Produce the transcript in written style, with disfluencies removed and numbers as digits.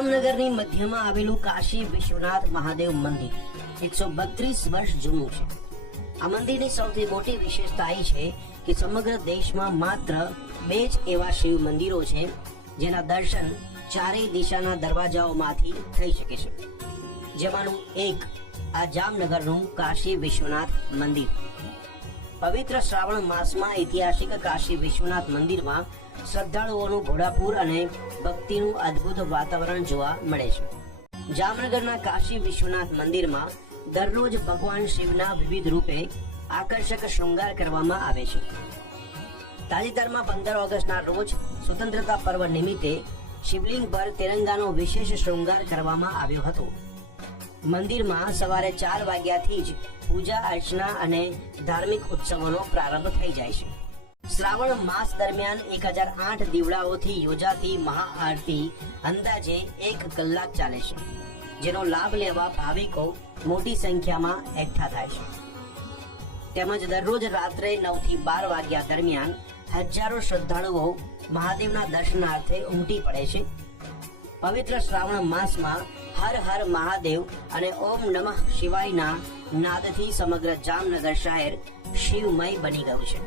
જામનગરની મધ્યમાં આવેલું કાશી વિશ્વનાથ મહાદેવ મંદિર 132 વર્ષ જૂનું છે। આ મંદિરની સૌથી મોટી વિશેષતા એ છે કે સમગ્ર દેશમાં માત્ર 2 જ એવા શિવ મંદિરો છે જેના દર્શન ચારેય દિશાના દરવાજાઓમાંથી થઈ શકે છે, જેમાંનું એક આ જામનગરનું કાશી વિશ્વનાથ મંદિર। પવિત્ર શ્રાવણ માસમાં ઐતિહાસિક કાશી વિશ્વનાથ મંદિરમાં શ્રદ્ધાળુઓનું ઘોડાપુર અને ભક્તિનું અદ્ભુત વાતાવરણ જોવા મળે છે। જામનગરના કાશી વિશ્વનાથ મંદિરમાં દરરોજ ભગવાન શિવના વિવિધ રૂપે આકર્ષક શૃંગાર કરવામાં આવે છે। તાજેતરમાં 15 ઓગસ્ટના રોજ સ્વતંત્રતા પર્વ નિમિત્તે શિવલિંગ પર તિરંગાનો વિશેષ શૃંગાર કરવામાં આવ્યો હતો। મંદિરમાં સવારે 4 વાગ્યાથી જ પૂજા અર્ચના અને ધાર્મિક ઉત્સવોનો પ્રારંભ થઈ જાય છે। શ્રાવણ માસ દરમિયાન 1008 દીવડાઓથી યોજાતી મહાઆરતી અંદાજે 1 કલાક ચાલે છે, જેનો લાભ લેવા ભાવિકો મોટી સંખ્યામાં એકઠા થાય છે। તેમજ દરરોજ રાત્રે 9 થી 12 વાગ્યા દરમિયાન હજારો શ્રદ્ધાળુઓ મહાદેવના દર્શનાર્થે ઉમટી પડે છે। પવિત્ર શ્રાવણ માસમાં હર હર મહાદેવ અને ઓમ નમઃ શિવાયના નાદથી સમગ્ર જામનગર શહેર શિવમય બની ગયું છે।